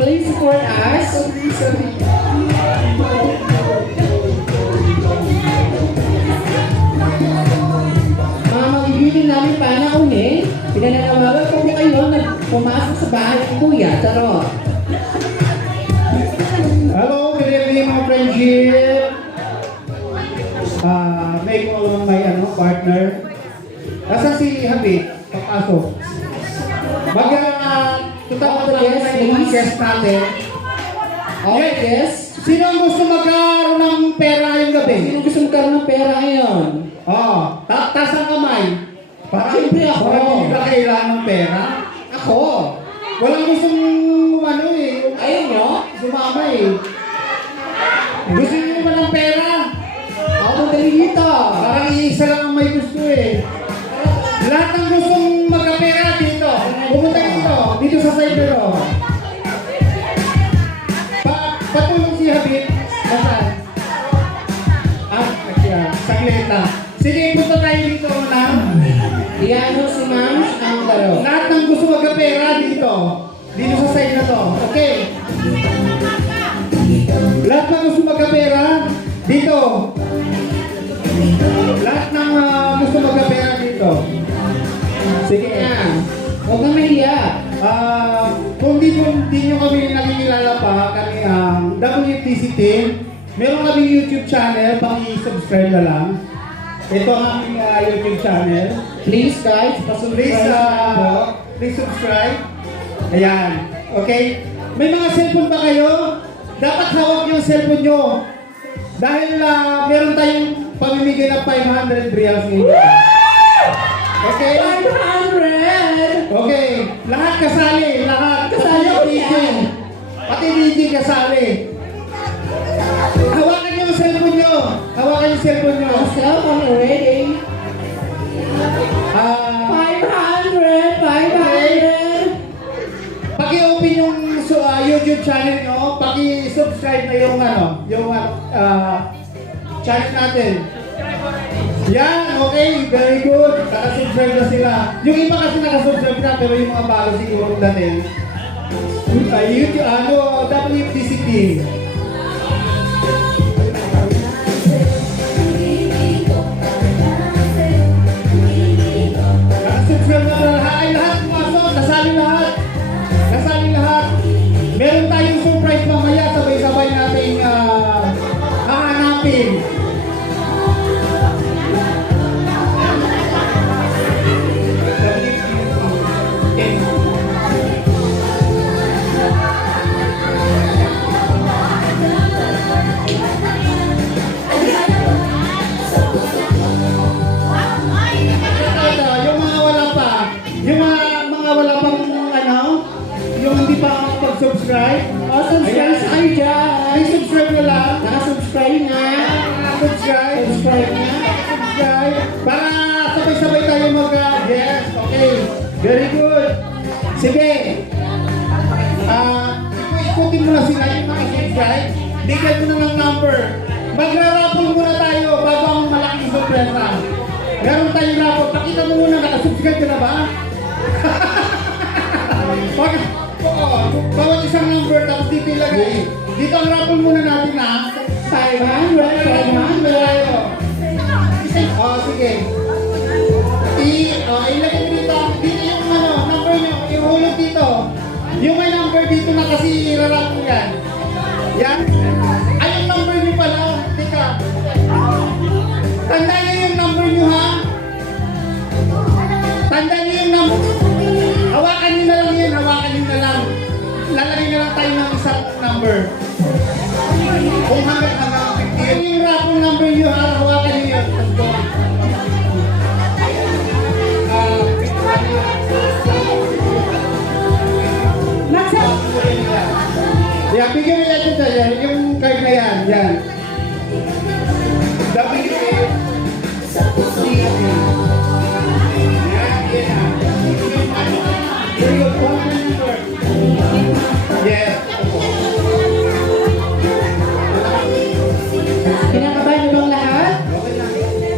Please support us. Mga magiging namin panahon eh. Pinananawagan ko po kayo na pumasok sa bahay ng kuya. Charot. Hello, good evening mga friendship. May ko lang may partner. Nasaan si Habib? Papasok. Tutawag ko lang may mga guest natin. Okay, yes. Sino ang gusto magkaroon ng pera yung gabi? Sino gusto magkaroon ng pera ngayon? Taas ang kamay. Siyempre ako. Parang hindi ka kailangan ng pera. Ako. Walang gustong Ayaw nyo? sumama eh. Gusto niyo naman ng pera? Ako madali dito. Parang iisa lang ang may gusto eh. Lahat ng gustong magkapera dito. Pumunta dito. Dito sa Cyber. Patulong si Habib. Nasaan? Saglit lang. Sige, punta tayo dito na. Iano si ma'am ang garo. Lahat ng gusto magkapera dito. Dito sa side na to. Okay. Lahat ng gusto magkapera dito. Lahat ng gusto magkapera dito. Sige na. Huwag kang mahiya. Kung di nyo kami nakikilala pa, kami ang WTC team. Meron kami YouTube channel, paki-subscribe na lang. Ito ang aming YouTube channel. Please guys, Please subscribe. Ayan. Okay? May mga cellphone ba kayo? Dapat hawak yung cellphone nyo. Dahil meron tayong pamimigay ng 500 reals ngayon. Okay? 500! Okay. Lahat kasali. Lahat. Kasali Pati ko DJ. yan. Pati DJ kasali. Hawakan nyo yung cellphone nyo. Hawakan yung cellphone nyo. Myself, I'm ready. 500! 500! Paki-open yung YouTube channel nyo, paki-subscribe na yung channel natin. Yan, okay, very good. Naka-subscribe na sila. Yung iba kasi naka-subscribe na, pero yung mga bago siguro natin. YouTube, WTC team. Naka-subscribe na lahat. Ay, lahat pumasok. Nasali lahat. Nasali lahat. Meron tayong surprise mamaya. Sabay-sabay nating hahanapin. Yung mga wala pa. Yung mga wala pang yung hindi pa pag-subscribe. Subscribe sa kayo dyan. Ay, subscribe na lang. Naka-subscribe na. Subscribe. Subscribe na. Subscribe. Para sabay-sabay tayo mag-yes. Okay. Very good. Sige. Ikutin mo na sila yung mga subscribe. Bigyan mo na ng number. Magra-raffle muna tayo bago ang malaking sorpresa. Meron tayong raffle. Pakita mo muna, nakasubscribe ka na ba? Bawat isang number tapos dito ilagay. Dito ang raffle muna natin na 500! 500. Sige. Ilagay dito. Dito yung number nyo. Ihulog dito. Yung may number dito na kasi iraraffle yan. Yan. Ay, yung number nyo pala. Teka. Tandaan nyo yung number nyo ha. Tandaan nyo yung number. Hawakan nyo na lang yan. Hawakan nyo na lang. Lalagay na lang tayo ng isang number. Kung hanggang 50. Yung raffle number nyo ha. Hawakan nyo yan. Yeah, bigyan nila ito tayo. Yung card na yan. Yan. Yes. Kinakabahan niyo bang lahat?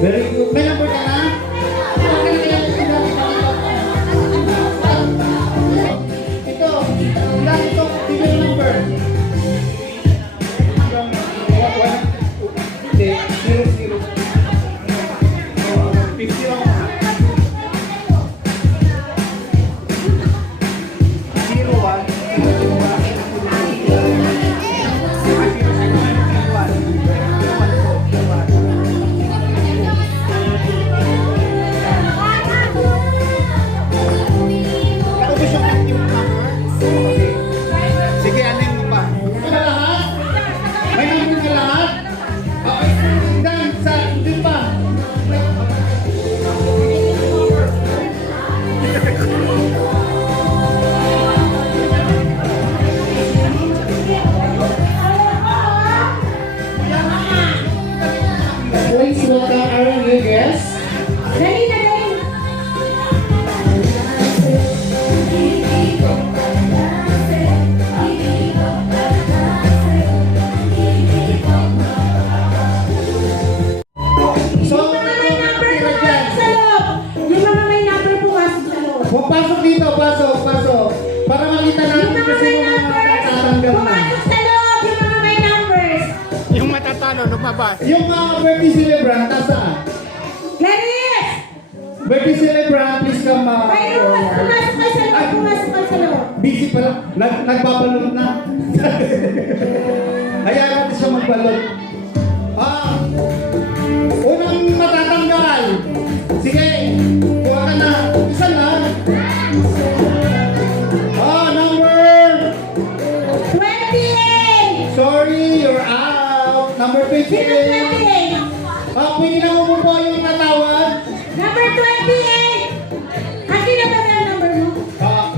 Very good. May number ka na? Ito. ito, single number. Hindi, 0, 0. 50 lang ako. 01. Sige, ano yung pa? Ito lahat? May number ka lahat? Okay. Dan, sa, din pa. Please welcome our new guest. Dali na dali. So, Yung mga may number tira dyan. pumasok sa loob. Yung mga may number pumasok sa loob. Pasok dito, pasok, pasok. Para makita natin Yung mga kasi may yung mga numbers natatanggal na. pumasok sa loob. Yung mga may numbers. Yung matatalo, lumabas. Yung mga birthday celebrant, tasaan? Clarice! Birthday celebrant, please come. Mayroon. Pumasok ka sa loob. Pumasok ka sa loob. Busy pala. Nagbabalot na. Hayaan natin siya magbalot. Unang matatanggal. Sige, kuha ka na. Isa na. Number. 28! Sorry, you're out. Number Sino 58. 28? Pwede na mo po yung natawag. Number 28! Akin na ba ang number mo?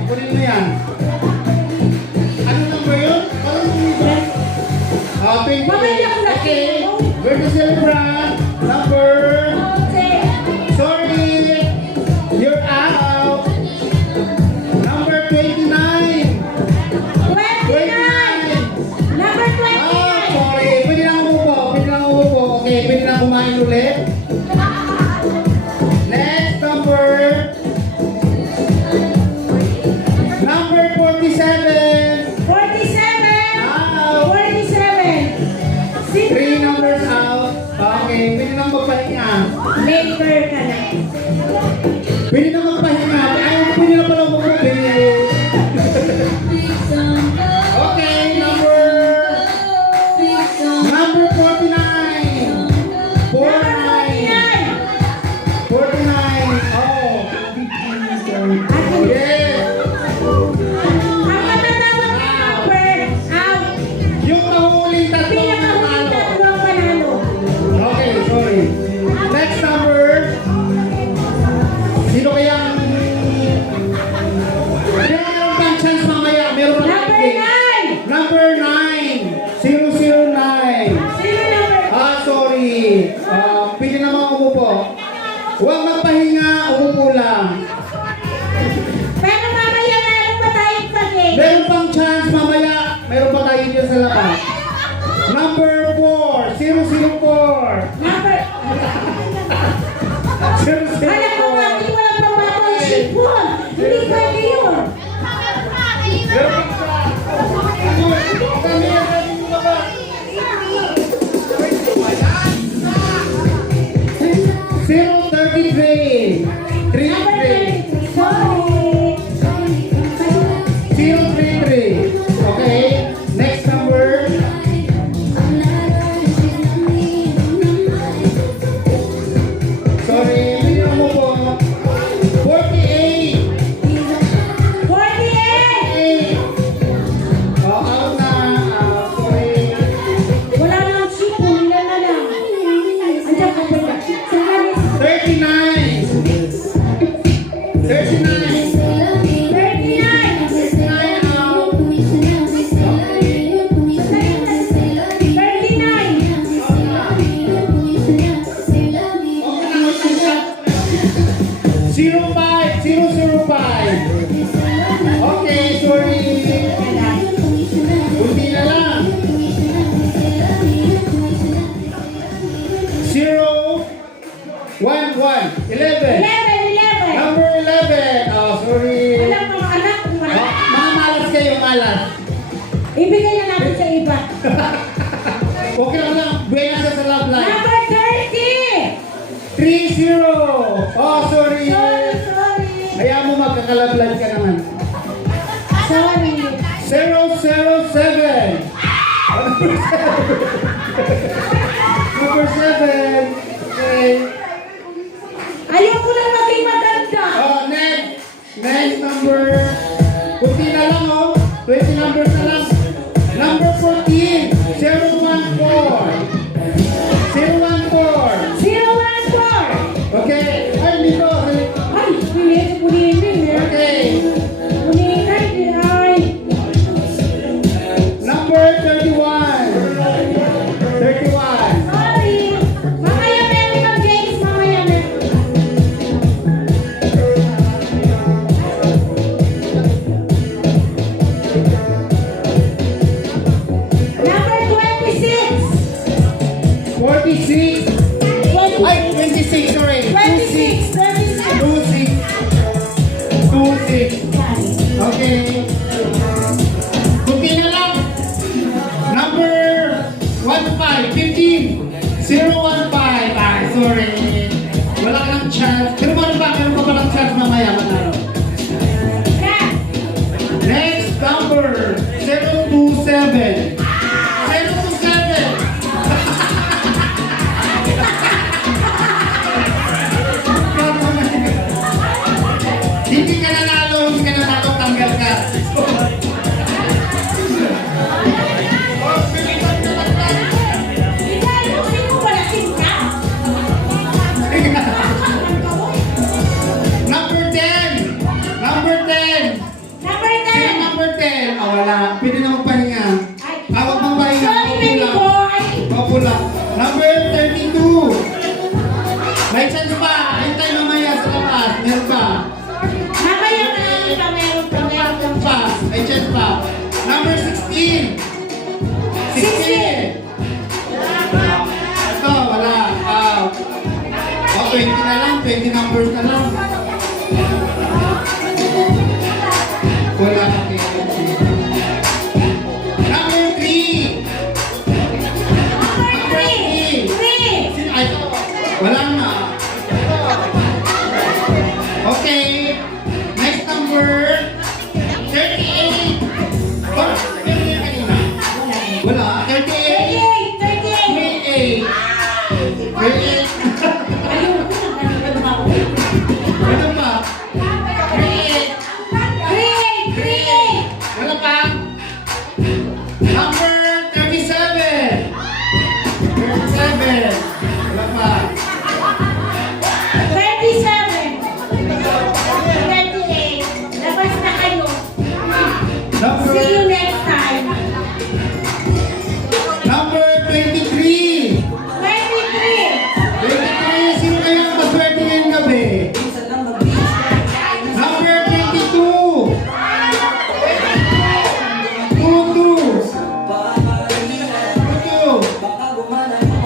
Kunin mo yan. Ano number yun? Parang 28. Mamaya ko na. Okay. Birthday celebrant. Number. Okay. Sorry. You're out. Number 29. 29! Number 29! Sorry. Pwede na umupo. Pwede na umupo. Okay. Pwede na kumain ulit. Next number. Number 47. 47! Out. 47! Sino? 3 numbers out. Okay. Pwede na magpahinga. Later ka na. Pwede na magpahinga. Ay, pwede na pala umupo. Okay. Number 49. 49. 49. Oh. Yes. Ang matatawag na number, out. Yung nahuling tatlo ang Pinakahuling nanalo. tatlo ang panalo. Okay, sorry. Next number. Sino kayang... Meron pang chance mamaya. Meron pang Number bigay. 9! Number 9. 009. Sino number? Sorry. Pwede naman umupo. Huwag magpahinga, umupo lang. Pero mamaya meron pa tayong pag-game. Meron pang chance mamaya. Meron pa tayo dyan sa labas. Number 4. 004. Number... 004. Alam mo bakit walang pambato yung sipon? Hindi pwede yun. Meron pang chance. Kami yan natin yung baba. 033. 33. Sorry. 033. Okay. Next number. Sorry, hindi na mo po. 48. 48! Out na. Sorry. Wala nang sipon, ilan na lang. Andiyan ka ba? Sa halis. 39. malas. Ibigay na natin sa iba. Okay lang. Buena sa love life. Number 30! 30. Oh, sorry. Sorry. Hayaan mo magkakalablan ka naman. Sorry. 007. Number 7. Okay. Ayoko lang maging maganda. Oh, next. Next number. Kunti na lang, oh. 20 numbers na lang. Number 14. 014. 014. 014! Okay. Ay, dito. Ay, punihin din eh. Okay. Punihin din ay. Number 31. 31. Sorry. Mamaya meron ng games. Mamaya meron. Number 26. 46. Ay, 26, sorry. 26. 26. 26. Okay. Kunti na lang. Number 15. 015. Ay, sorry. Wala ka ng chance. Pero meron ba? Meron ka pa ng chance mamaya manalo. Next number. 027. 027. Hindi ka nanalo, tanggal ka. Number 10. Number 10. Number Sino 10. number 10? Ah, wala. Pwede na magpahinga. Huwag mong pahinga. Sorry, baby Opo lang. boy. Opo lang. Number 32. May chance pa. Hintay mamaya sa labas. Meron pa. Mamaya na meron pa. Meron pa. May chance pa. Number 16. 16. Ito, wala. Oh, 20 na lang. 20 numbers na lang. Wala ka kaya. Number 3. Number 3. 3. Ay, wala na. Okay. Next number. 38. Oh, kanina. Wala. 38. 38. 38. 38. Ano pa? 38. 38. Wala pa? Number 37. 37. Wala pa. 37. 38. Labas na kayo. See you next time. Number 23. 23. 23. Sino kaya ang maswerte ngayong gabi? Number 22. 22.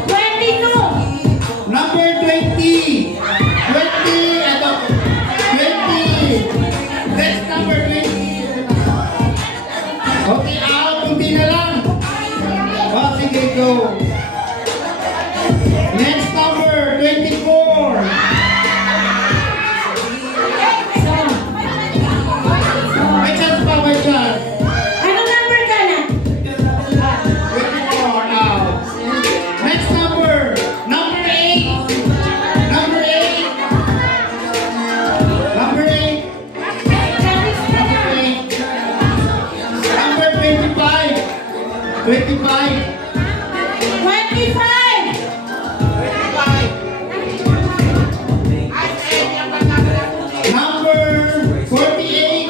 22. Number 20. 20. Ito. 20. Next number 20. Okay, kunti na lang. Oh, sige, go. Next number 24. May chance pa, may chance. Ano number ka na? 24 now. Next number. Number 8. Number 8. Number 8. Labas ka na. Number 25. 25. 25. 25. Number 48.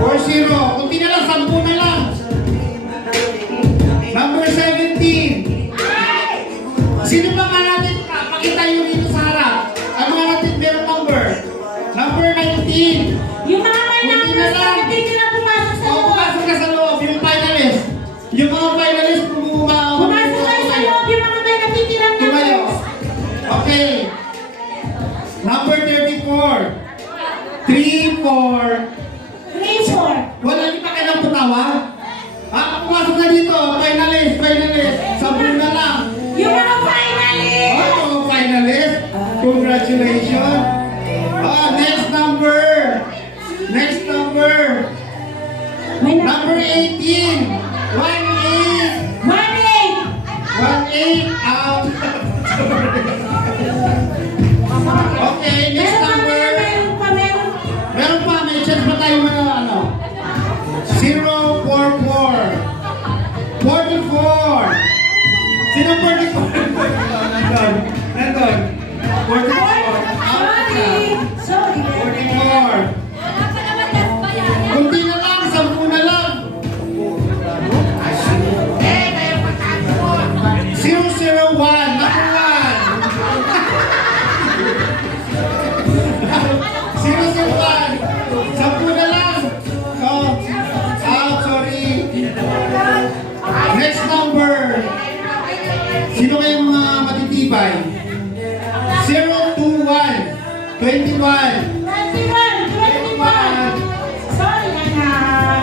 40. Kunti na lang, 10 na lang. Number 17. Yung mga finalists, Pumasok kayo sa loob yung mga may natitirang Tumayo. numbers. Okay. Number 34. 3, 4. 3, 4. Wala niyo pa kailang putawa? Pumasok na dito. Finalist. Sampun na lang. Yung mga finalists. Oh, finalist. Congratulations. Next number. May na- Number 18. 1-8. 1-8. 1-8 out. Okay, next number. Meron pa. Meron pa, may chance pa tayo mga ano. 044. 44. Sino 44? Nandun. 44. Sorry. 44. Kunti na lang, 10 na lang. 001, number 1. 001, 10 na lang. Sorry. Next number. Sino kayong mga matitibay? 021, 21. 21. Sorry, anak.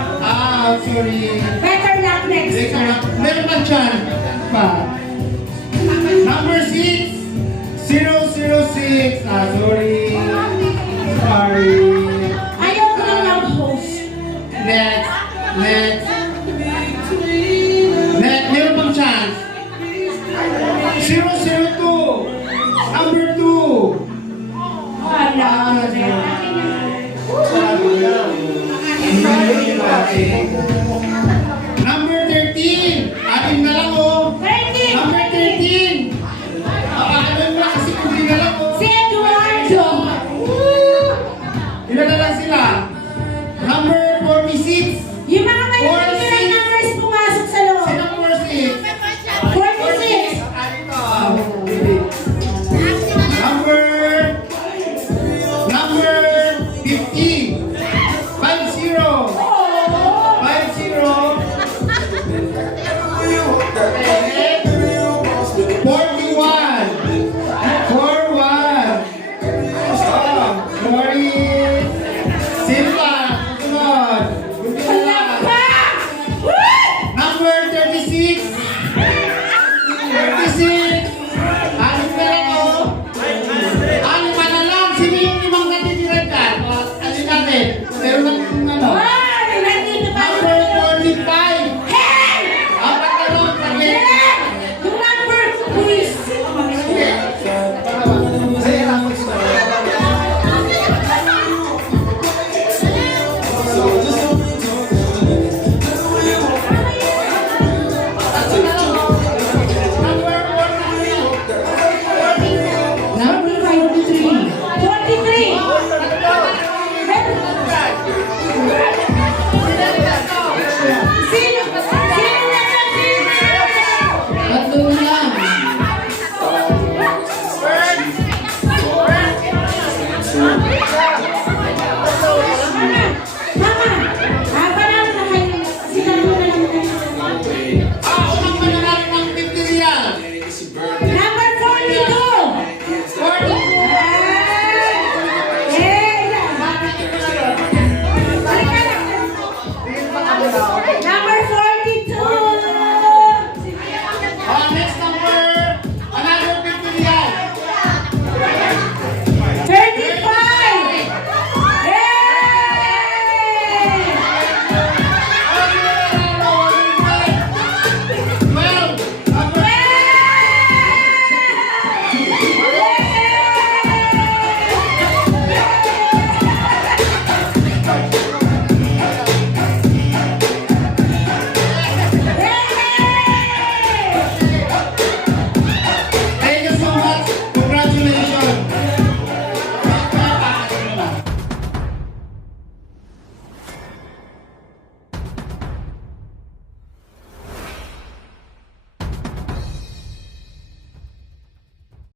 Sorry. Better luck next time. Meron pa dyan. Pa.